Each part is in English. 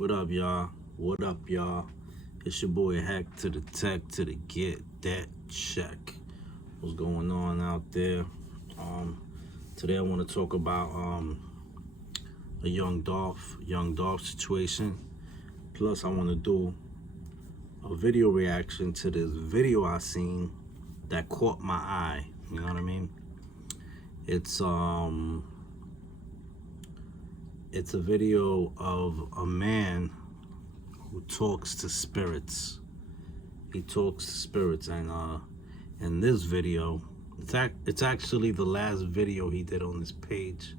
What up, y'all? What up, y'all? It's your boy Hack to the Tech to the Get That Check. What's going on out there? Today I want to talk about a young Dolph situation. Plus, I want to do a video reaction to this video I seen that caught my eye. You know what I mean? It's a video of a man who talks to spirits. He talks to spirits, and in this video, it's actually the last video he did on this page,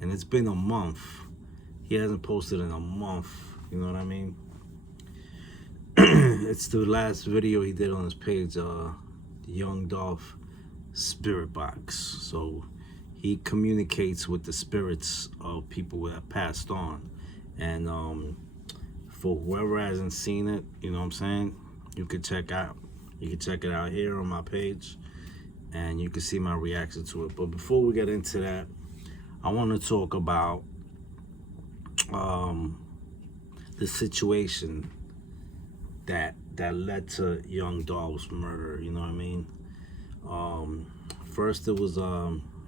and it's been a month. He hasn't posted in a month. You know what I mean? It's the last video he did on his page, Young Dolph Spirit Box. So he communicates with the spirits of people that passed on, and for whoever hasn't seen it, you know what I'm saying, you can check it out here on my page, and you can see my reaction to it. But before we get into that, I want to talk about the situation that led to Young Dolph's murder. You know what I mean? First, it was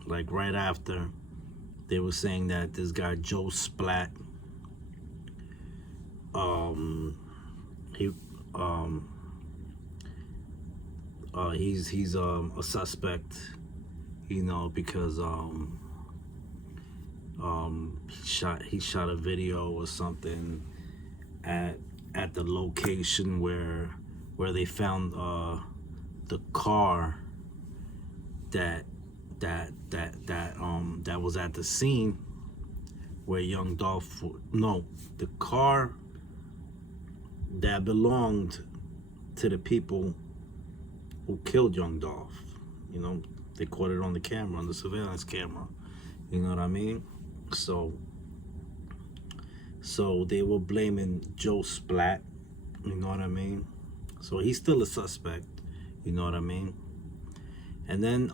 like right after, they were saying that this guy Joe Splat, he's a suspect, you know, because he shot a video or something at the location where they found the car that was at the scene where Young Dolph, the car that belonged to the people who killed Young Dolph. You know, they caught it on the camera, on the surveillance camera. You know what I mean? So they were blaming Joe Splat. You know what I mean? So he's still a suspect. You know what I mean? And then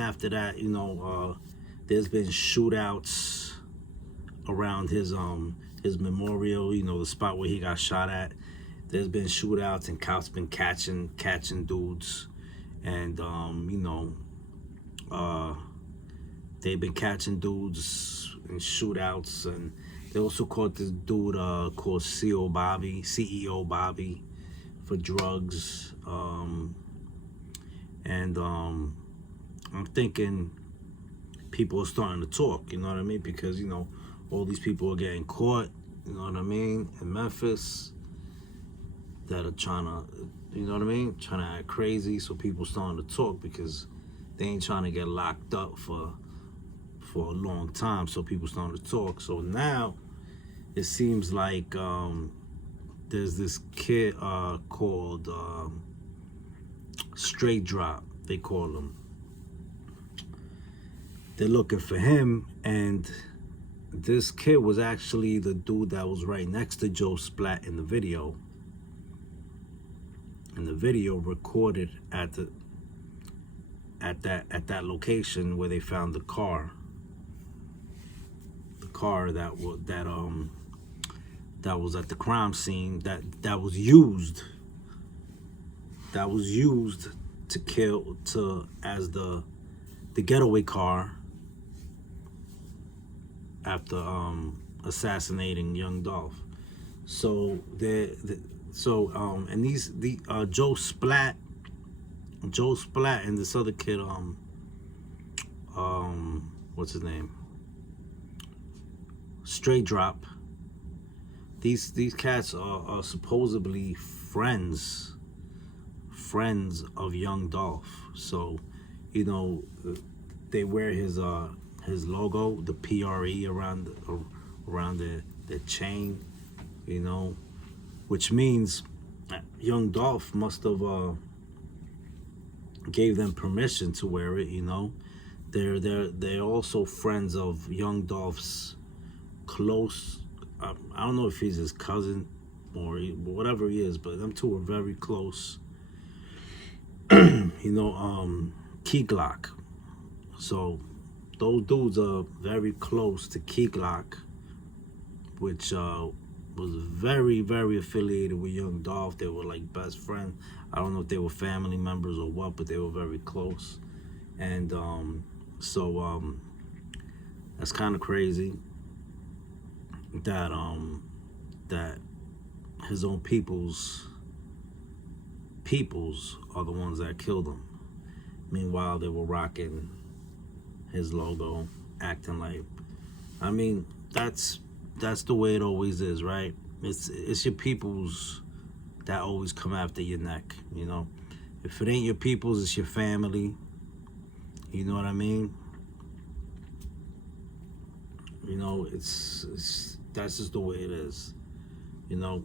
after that, you know, there's been shootouts around his memorial, you know, the spot where he got shot at. There's been shootouts, and cops been catching dudes, and you know, they've been catching dudes in shootouts, and they also caught this dude called CEO Bobby for drugs. I'm thinking people are starting to talk, you know what I mean? Because, you know, all these people are getting caught, you know what I mean, in Memphis, that are trying to, you know what I mean, trying to act crazy. So people starting to talk because they ain't trying to get locked up for a long time. So people starting to talk. So now it seems like there's this kid called Straight Drop, they call him. They're looking for him, and this kid was actually the dude that was right next to Joe Splat in the video. And the video recorded at that location where they found the car. The car that was at the crime scene, that was used to kill, as the getaway car after assassinating Young Dolph. So and Joe Splat and this other kid, what's his name? Straight Drop. These cats are supposedly friends of Young Dolph. So, you know, they wear his logo, the PRE, around the chain, you know, which means Young Dolph must have gave them permission to wear it. You know, they're also friends of Young Dolph's close. I don't know if he's his cousin or whatever he is, but them two are very close. You know, Key Glock. So those dudes are very close to Key Glock, which was very, very affiliated with Young Dolph. They were like best friends. I don't know if they were family members or what, but they were very close. And so that's kind of crazy that that his own peoples are the ones that killed him. Meanwhile, they were rocking his logo, acting like, I mean, that's the way it always is, right? It's your peoples that always come after your neck, you know? If it ain't your peoples, it's your family. You know what I mean? You know, it's that's just the way it is. You know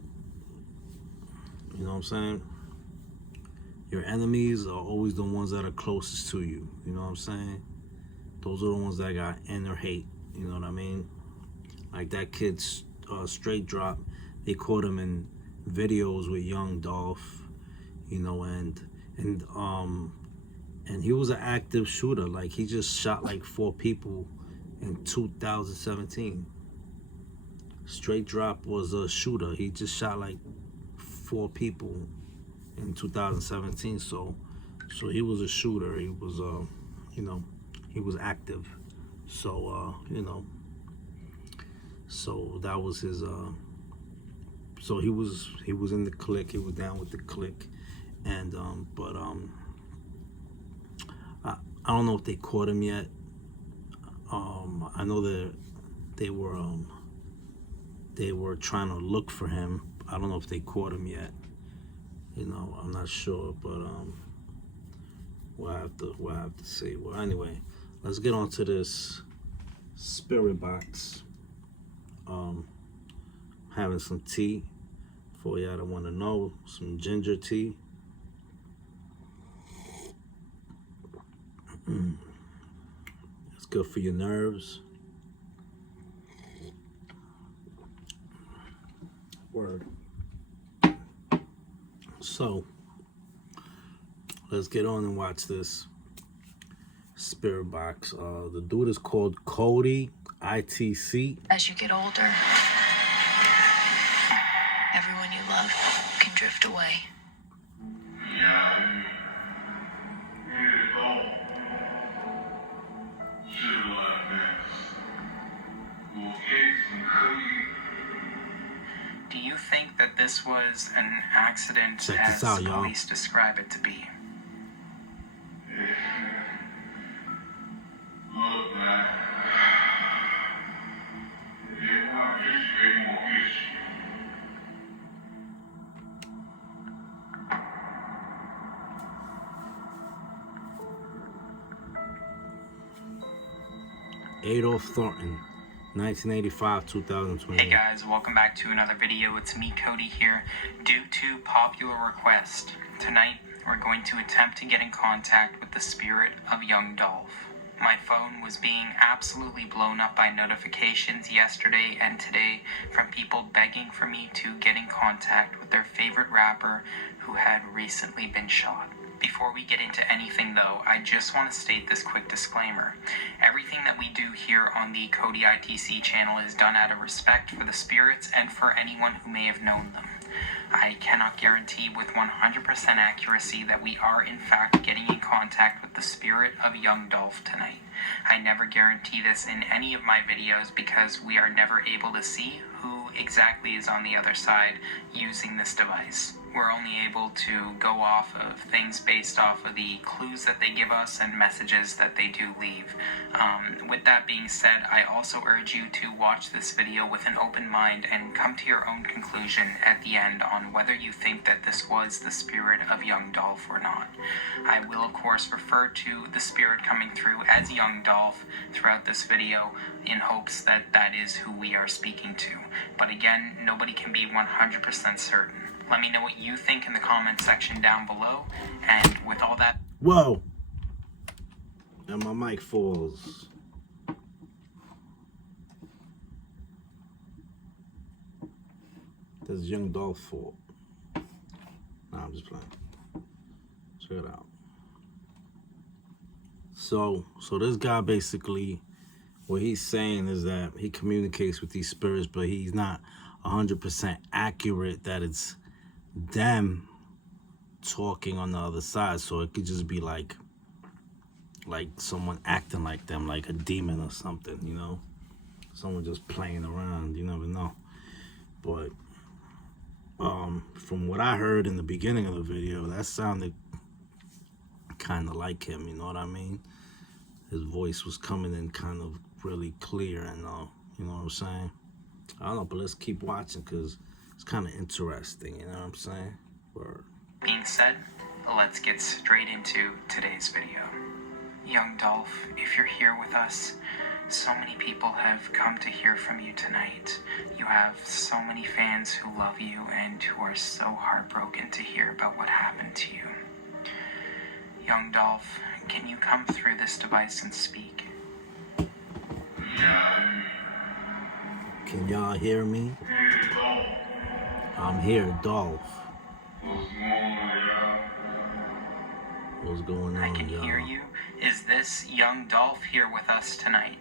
what I'm saying? Your enemies are always the ones that are closest to you. You know what I'm saying? Those are the ones that got inner hate. You know what I mean? Like that kid's straight drop. They caught him in videos with Young Dolph. You know, and he was an active shooter. Like he just shot like 4 people in 2017. Straight drop was a shooter. He just shot like 4 people in 2017. So he was a shooter. He was you know, he was active. So so that was his so he was in the clique. He was down with the clique. And but I don't know if they caught him yet. I know that they were trying to look for him. I don't know if they caught him yet. You know, I'm not sure, but we'll have to see. Well, anyway, let's get on to this spirit box. Having some tea for y'all that want to know, some ginger tea. It's good for your nerves. Word. So let's get on and watch this spirit box. The dude is called Codi, ITC. As you get older, everyone you love can drift away. Do you think that this was an accident as police describe it to be? Look, man. Adolph Thornton, 1985-2020. Hey guys, welcome back to another video. It's me, Cody, here. Due to popular request, tonight we're going to attempt to get in contact with the spirit of Young Dolph. My phone was being absolutely blown up by notifications yesterday and today from people begging for me to get in contact with their favorite rapper who had recently been shot. Before we get into anything though, I just want to state this quick disclaimer. Everything that we do here on the Codi ITC channel is done out of respect for the spirits and for anyone who may have known them. I cannot guarantee with 100% accuracy that we are in fact getting in contact with the spirit of Young Dolph tonight. I never guarantee this in any of my videos because we are never able to see who exactly is on the other side using this device. We're only able to go off of things based off of the clues that they give us and messages that they do leave. With that being said, I also urge you to watch this video with an open mind and come to your own conclusion at the end on whether you think that this was the spirit of Young Dolph or not. I will of course refer to the spirit coming through as Young Dolph throughout this video in hopes that that is who we are speaking to. But again, nobody can be 100% certain. Let me know what you think in the comment section down below. And with all that... Whoa! And my mic falls. This is Young Dolph's fault. Nah, I'm just playing. Check it out. So this guy basically what he's saying is that he communicates with these spirits, but he's not 100% accurate that it's them talking on the other side. So it could just be like someone acting like them, like a demon or something, you know? Someone just playing around, you never know. But from what I heard in the beginning of the video, that sounded kind of like him, you know what I mean? His voice was coming in kind of really clear and you know what I'm saying? I don't know, but let's keep watching because it's kind of interesting, you know what I'm saying? Word. Being said, let's get straight into today's video. Young Dolph, if you're here with us, so many people have come to hear from you tonight. You have so many fans who love you and who are so heartbroken to hear about what happened to you. Young Dolph, can you come through this device and speak? Can y'all hear me? I'm here, Dolph. What's going on, I can y'all? hear you. Is this young Dolph here with us tonight?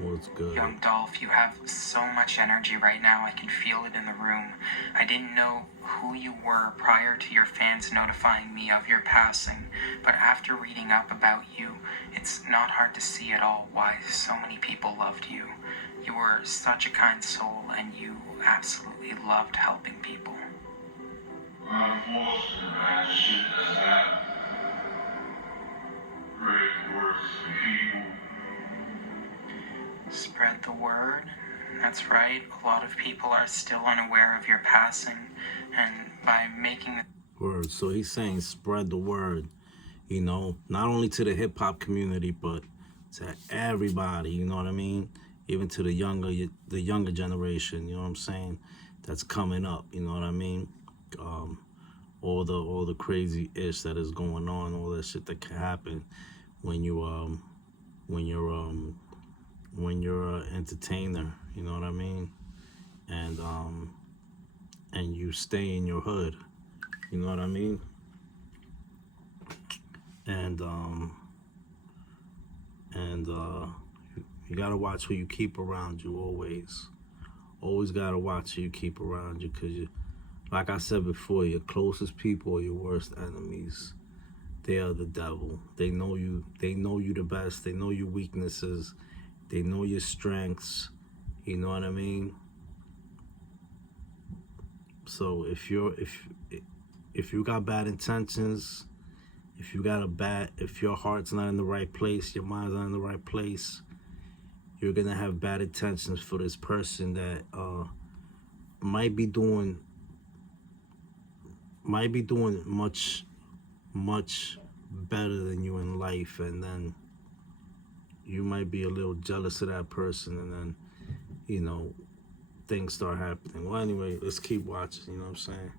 What's good? Young Dolph, you have so much energy right now. I can feel it in the room. I didn't know who you were prior to your fans notifying me of your passing, but after reading up about you, it's not hard to see at all why so many people loved you. You were such a kind soul, and you absolutely loved helping people. Unfortunately, man, shit does happen. Great works for people. Spread the word. That's right. A lot of people are still unaware of your passing, and by making the Word. So he's saying spread the word, you know, not only to the hip hop community, but to everybody, you know what I mean? Even to the younger generation, you know what I'm saying? That's coming up, you know what I mean? All the crazy ish that is going on, all that shit that can happen when you're an entertainer, you know what I mean? And you stay in your hood, you know what I mean? And you gotta watch who you keep around you always. Always gotta watch who you keep around you, because you, like I said before, your closest people are your worst enemies. They are the devil. They know you the best. They know your weaknesses. They know your strengths. You know what I mean? So if you got bad intentions, if your heart's not in the right place, your mind's not in the right place, you're gonna have bad intentions for this person that might be doing much better than you in life, and then you might be a little jealous of that person, and then, you know, things start happening. Well, anyway, let's keep watching, you know what I'm saying?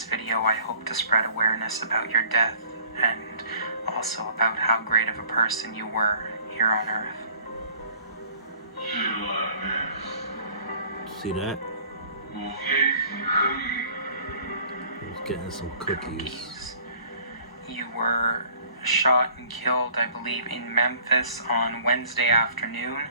this video, I hope to spread awareness about your death and also about how great of a person you were here on Earth. Shit like this. See that? We'll get some cookies. He's getting some cookies. You were shot and killed, I believe, in Memphis on Wednesday afternoon.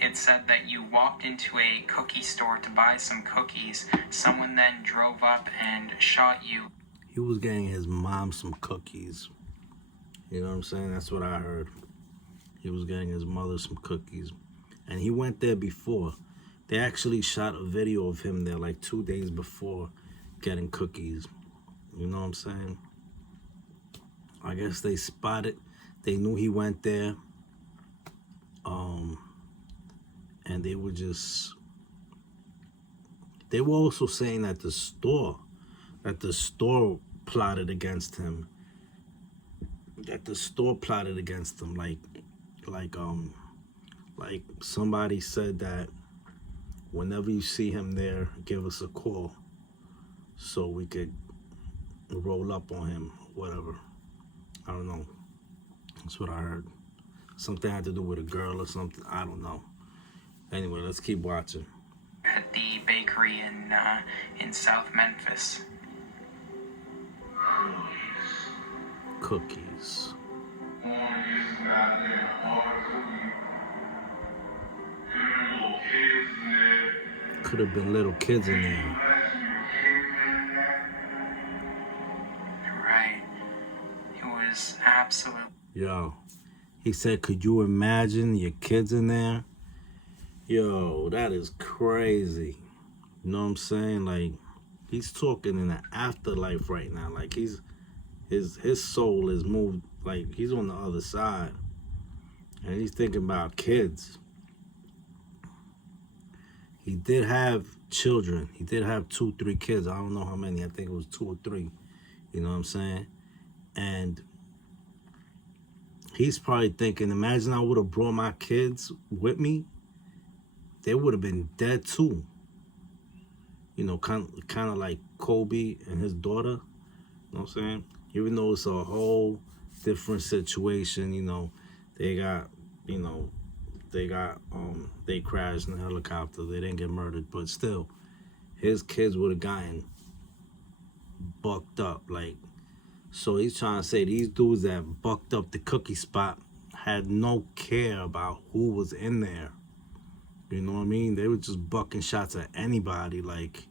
It said that you walked into a cookie store to buy some cookies. Someone then drove up and shot you. He was getting his mom some cookies. You know what I'm saying? That's what I heard. He was getting his mother some cookies. And he went there before. They actually shot a video of him there like 2 days before getting cookies. You know what I'm saying? I guess they spotted. They knew he went there. And they were also saying that the store plotted against him. That the store plotted against him, like somebody said that whenever you see him there, give us a call so we could roll up on him, whatever. I don't know. That's what I heard. Something had to do with a girl or something. I don't know. Anyway, let's keep watching. At the bakery in South Memphis. Cookies. going to get some goddamn hard cookie. There were little kids in there. Could have been little kids in Can you there. imagine your kids in there? Right. It was absolute. Yo, he said, could you imagine your kids in there? Yo, that is crazy. You know what I'm saying? Like, he's talking in the afterlife right now. Like, his soul is moved. Like, he's on the other side, and he's thinking about kids. He did have children. He did have 2-3 kids. I don't know how many. I think it was 2 or 3. You know what I'm saying? And he's probably thinking, imagine I would have brought my kids with me. They would have been dead too. You know, kind of like Kobe and his daughter. You know what I'm saying? Even though it's a whole different situation, you know, they crashed in a helicopter. They didn't get murdered, but still, his kids would have gotten bucked up. Like, so he's trying to say these dudes that bucked up the cookie spot had no care about who was in there. You know what I mean? They were just bucking shots at anybody. Like,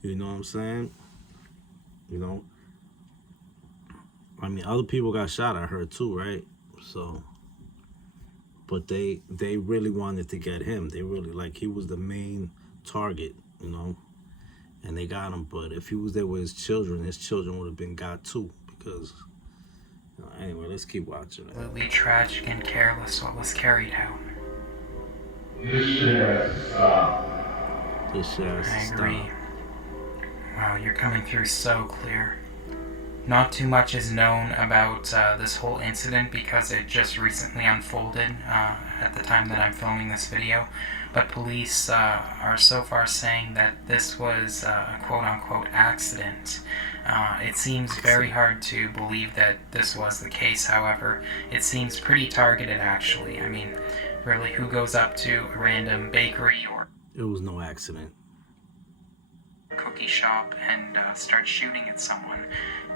you know what I'm saying? You know? I mean, other people got shot, I heard too, right? So, but they really wanted to get him. They really, like, he was the main target, you know? And they got him. But if he was there with his children would have been got too. Because, you know, anyway, let's keep watching it. Absolutely tragic and careless what was carried out. This shit has to stop. This shit has to I stop. agree. Wow, you're coming through so clear. Not too much is known about this whole incident because it just recently unfolded at the time that I'm filming this video. But police are so far saying that this was a quote-unquote accident. It seems very hard to believe that this was the case, however. It seems pretty targeted, actually. I mean, really, who goes up to a random bakery or It was no accident. cookie shop and start shooting at someone?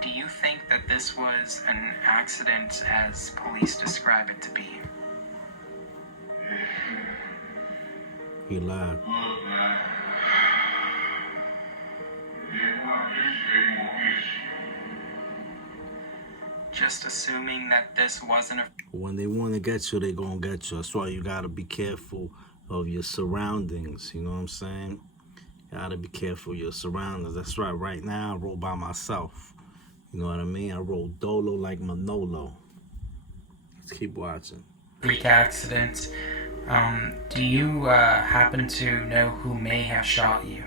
Do you think that this was an accident as police describe it to be? He lied. Look, man. They want to get you, they won't get you. Just assuming that this wasn't a When they want to get you, they gonna get you. That's why you gotta be careful of your surroundings. You know what I'm saying? You gotta be careful of your surroundings. That's right. Right now, I roll by myself. You know what I mean? I roll dolo like Manolo. Let's keep watching. freak accident. Do you happen to know who may have shot you?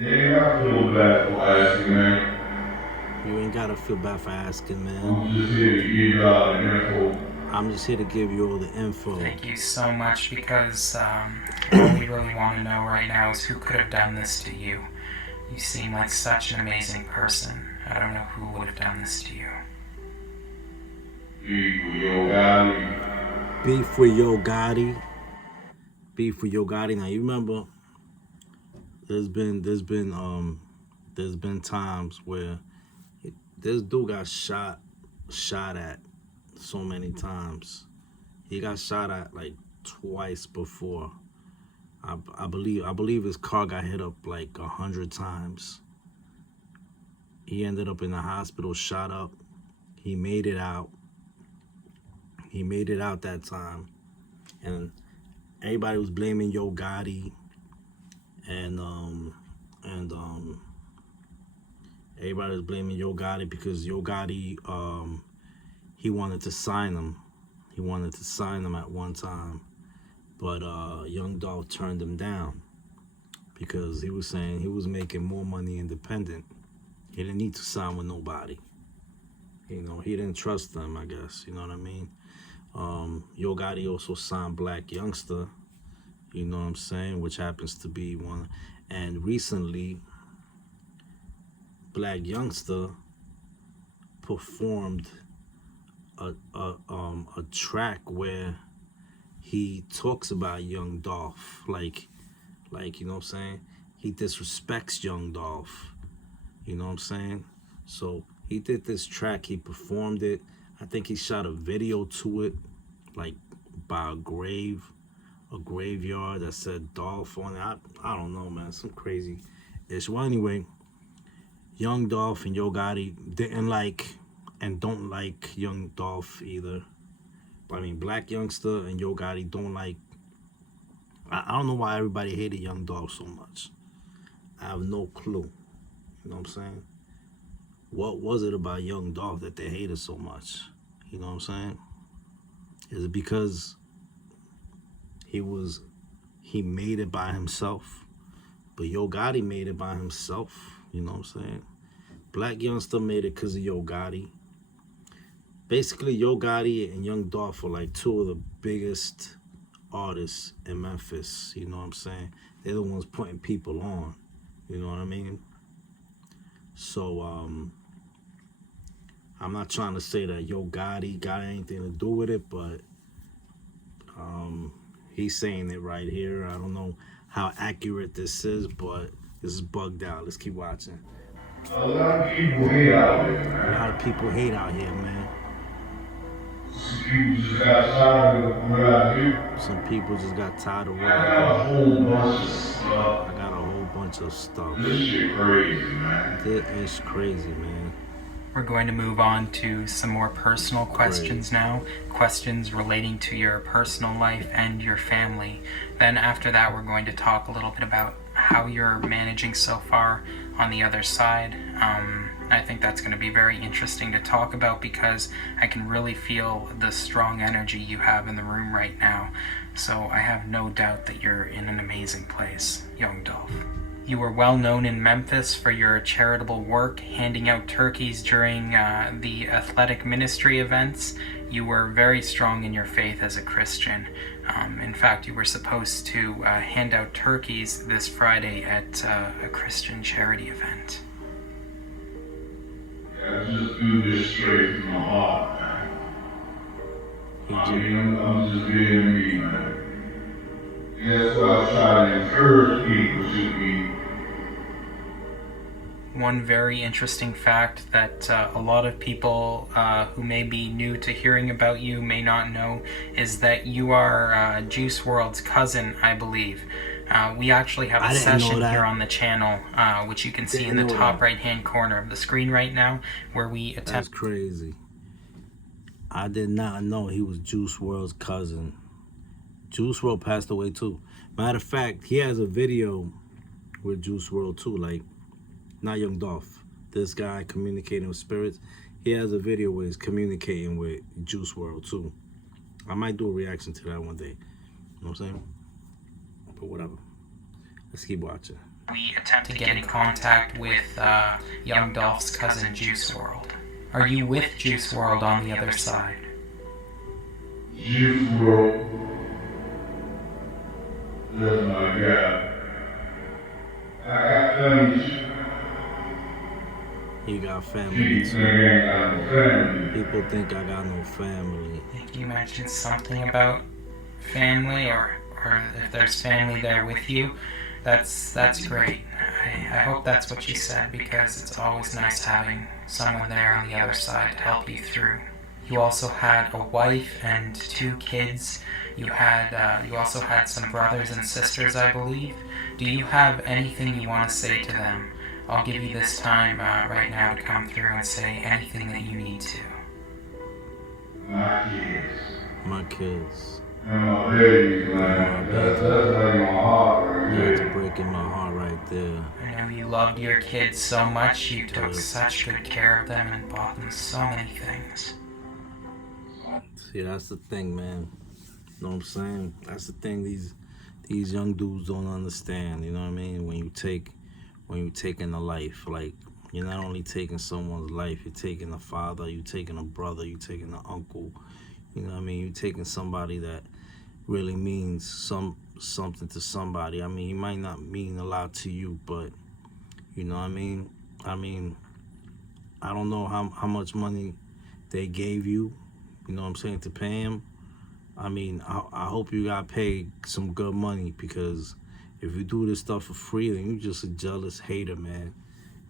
Yeah, I feel bad for asking, man. You ain't gotta feel bad for asking, man. I'm just here to give you all the info. I'm just here to give you all the info. Thank you so much, because all we really want to know right now is who could have done this to you. You seem like such an amazing person. I don't know who would have done this to you. Beef with Yo Gotti. Beef with Yo Gotti. Now you remember, there's been times where this dude got shot at so many times. He got shot at like twice before. I believe his car got hit up like 100 times. He ended up in the hospital, shot up. He made it out. He made it out that time, and everybody was blaming Yo Gotti, and everybody was blaming Yo Gotti because Yo Gotti, he wanted to sign him. He wanted to sign him at one time, but Young Dolph turned him down because he was saying he was making more money independent. He didn't need to sign with nobody. You know, he didn't trust them, I guess. You know what I mean? Yo Gotti also signed Black Youngster, you know what I'm saying, which happens to be one. And recently, Black Youngster performed a track where he talks about Young Dolph, like you know what I'm saying. He disrespects Young Dolph, you know what I'm saying. So he did this track. He performed it. I think he shot a video to it, like by a graveyard that said Dolph on it. I don't know, man. Some crazy ish. Well, anyway, Young Dolph and Yo Gotti didn't like and don't like Young Dolph either. I mean, Black Youngster and Yo Gotti don't like. I don't know why everybody hated Young Dolph so much. I have no clue. You know what I'm saying? What was it about Young Dolph that they hated so much? You know what I'm saying? Is it because he made it by himself? But Yo Gotti made it by himself. You know what I'm saying? Black Youngster made it because of Yo Gotti. Basically, Yo Gotti and Young Dolph are like two of the biggest artists in Memphis. You know what I'm saying? They're the ones putting people on. You know what I mean? So, I'm not trying to say that Yo Gotti got anything to do with it, but he's saying it right here. I don't know how accurate this is, but this is bugged out. Let's keep watching. A lot of people hate out here, man. A lot of people hate out here, man. Some people just got tired of what I do. Some people just got tired of what I I got a do. whole bunch of stuff. I got a whole bunch of stuff. This shit crazy, man. It is crazy, man. We're going to move on to some more personal questions now. Questions relating to your personal life and your family. Then after that, we're going to talk a little bit about how you're managing so far on the other side. I think that's going to be very interesting to talk about because I can really feel the strong energy you have in the room right now. So I have no doubt that you're in an amazing place, Young Dolph. You were well known in Memphis for your charitable work, handing out turkeys during the athletic ministry events. You were very strong in your faith as a Christian. In fact, you were supposed to hand out turkeys this Friday at a Christian charity event. I just do this straight from my heart, man. I'm just being me, man. And that's why I try to encourage people to be. One very interesting fact that a lot of people who may be new to hearing about you may not know is that you are Juice WRLD's cousin, I believe. We actually have a session here on the channel, which you can see in the top right-hand corner of the screen right now, where we attempt... That's crazy. I did not know he was Juice WRLD's cousin. Juice WRLD passed away too. Matter of fact, he has a video with Juice WRLD too, like, not Young Dolph. This guy communicating with spirits. He has a video where he's communicating with Juice WRLD too. I might do a reaction to that one day. You know what I'm saying? But whatever. Let's keep watching. We attempt to get in contact with Young Dolph's cousin, Juice WRLD. Are you with Juice WRLD on the other side? Juice WRLD. That's my guy. I got family. He got family too. People think I got no family. I think you mentioned something about family, or if there's family there with you. That's great. I hope that's what you said, because it's always nice having someone there on the other side to help you through. You also had a wife and 2 kids. You also had some brothers and sisters, I believe. Do you have anything you want to say to them? I'll give you this time right now to come through and say anything that you need to. My kids. My kids. And my babies, man. That's like my heart right there. That's breaking my heart right there. I know you loved your kids so much. You took such good care of them and bought them so many things. See, that's the thing, man. You know what I'm saying? That's the thing these young dudes don't understand. You know what I mean? When you're taking a life, like, you're not only taking someone's life, you're taking a father, you're taking a brother, you're taking an uncle. You know what I mean? You're taking somebody that really means something to somebody. I mean, he might not mean a lot to you, but you know what I mean? I don't know how much money they gave you, you know what I'm saying, to pay him. I mean, I hope you got paid some good money, because if you do this stuff for free, then you're just a jealous hater, man.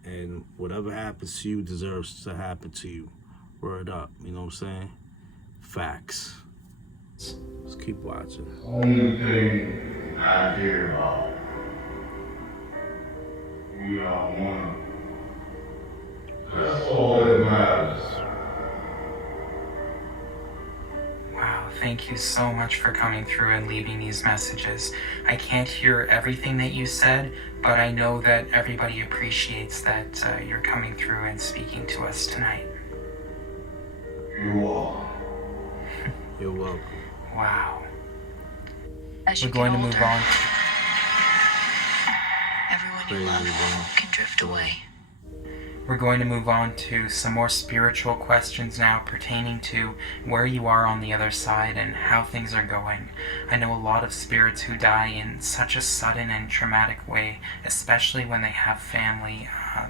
And whatever happens to you deserves to happen to you. Word up, you know what I'm saying? Facts. Let's keep watching. Only thing I care about. We are one. That's all that matters. Wow, thank you so much for coming through and leaving these messages. I can't hear everything that you said, but I know that everybody appreciates that you're coming through and speaking to us tonight. You are. You're welcome. Wow. As We're you going get to move older, on. everyone you Crazy, love bro. can drift away. We're going to move on to some more spiritual questions now pertaining to where you are on the other side and how things are going. I know a lot of spirits who die in such a sudden and traumatic way, especially when they have family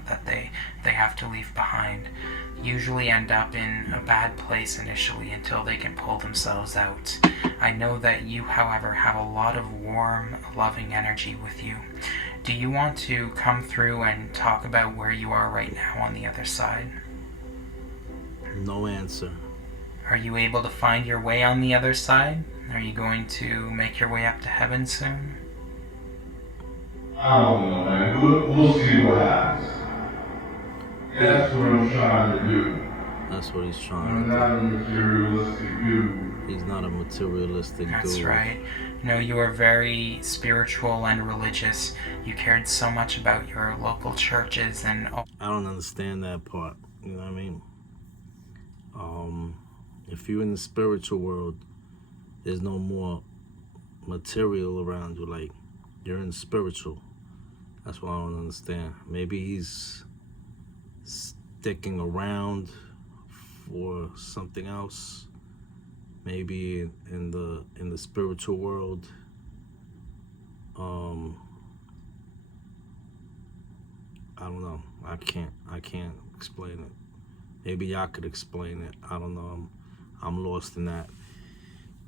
that they have to leave behind, usually end up in a bad place initially until they can pull themselves out. I know that you, however, have a lot of warm, loving energy with you. Do you want to come through and talk about where you are right now on the other side? No answer. Are you able to find your way on the other side? Are you going to make your way up to heaven soon? I don't know, man. We'll see what happens. That's what I'm trying to do. That's what he's I'm trying not to a materialistic dude. do. He's not a materialistic That's dude. right. No, you are very spiritual and religious. You cared so much about your local churches and I don't understand that part. You know what I mean? If you're in the spiritual world, there's no more material around you. Like, you're in spiritual. That's what I don't understand. Maybe he's sticking around for something else. Maybe in the spiritual world, I don't know. I can't explain it. Maybe y'all could explain it. I don't know. I'm lost in that.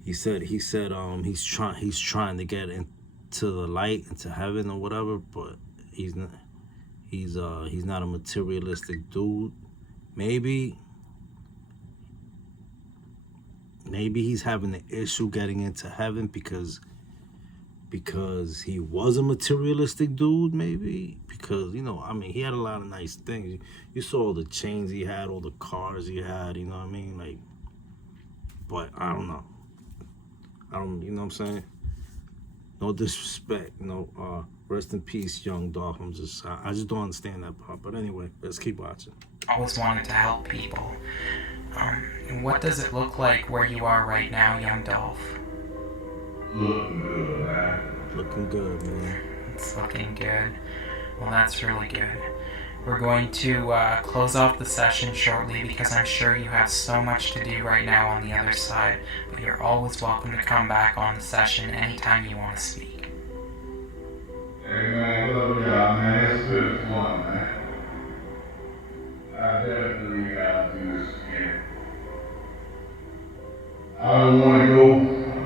He said he's trying to get into the light, into heaven or whatever, but he's not a materialistic dude. Maybe he's having an issue getting into heaven because he was a materialistic dude, maybe. Because, I mean, he had a lot of nice things. You saw all the chains he had, all the cars he had, you know what I mean? Like, but I don't know. You know what I'm saying? No disrespect, rest in peace, young Dolph. I just don't understand that part. But anyway, let's keep watching. always wanted to help people. What does it look like where you are right now, young Dolph? Looking good, man. Looking good, man. It's looking good. Well, that's really good. We're going to close off the session shortly because I'm sure you have so much to do right now on the other side, but you're always welcome to come back on the session anytime you want to speak. Hey, man, love y'all, man. It's been fun, man. I definitely gotta do this again. I don't want to go,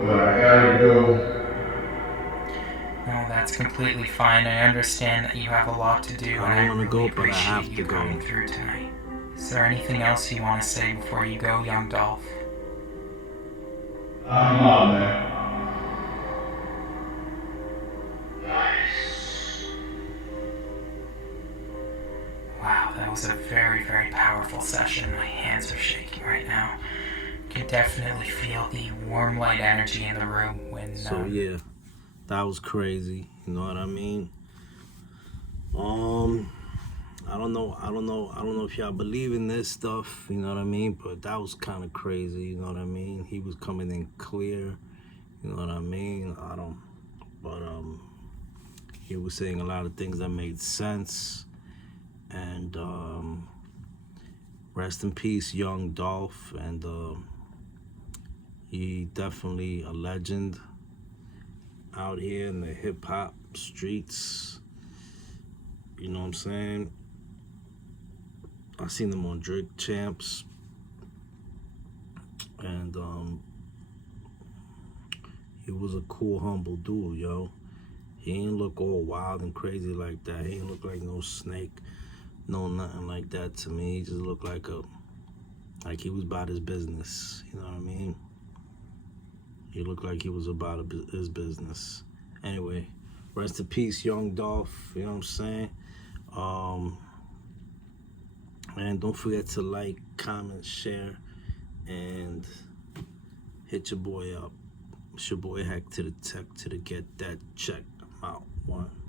but I gotta go. No, that's completely fine. I understand that you have a lot to do, I and don't I want to really go, but I have appreciate to you go. coming through tonight. Is there anything else you want to say before you go, young Dolph? I'm out, man. Wow, that was a very, very powerful session. My hands are shaking right now. You can definitely feel the warm light energy in the room when... So yeah, that was crazy. You know what I mean? I don't know if y'all believe in this stuff, you know what I mean? But that was kind of crazy, you know what I mean? He was coming in clear, you know what I mean? He was saying a lot of things that made sense. And rest in peace, young Dolph. And he definitely a legend out here in the hip hop streets. You know what I'm saying? I seen him on Drake Champs. And he was a cool, humble dude, yo. He ain't look all wild and crazy like that. He ain't look like no snake, no nothing like that to me. He just looked like a Like he was about his business. You know what I mean? He looked like he was about his business. Anyway, rest in peace, young Dolph. You know what I'm saying? And don't forget to like, comment, share, and hit your boy up. It's your boy Hack to the Tech to get that check. I'm out. One.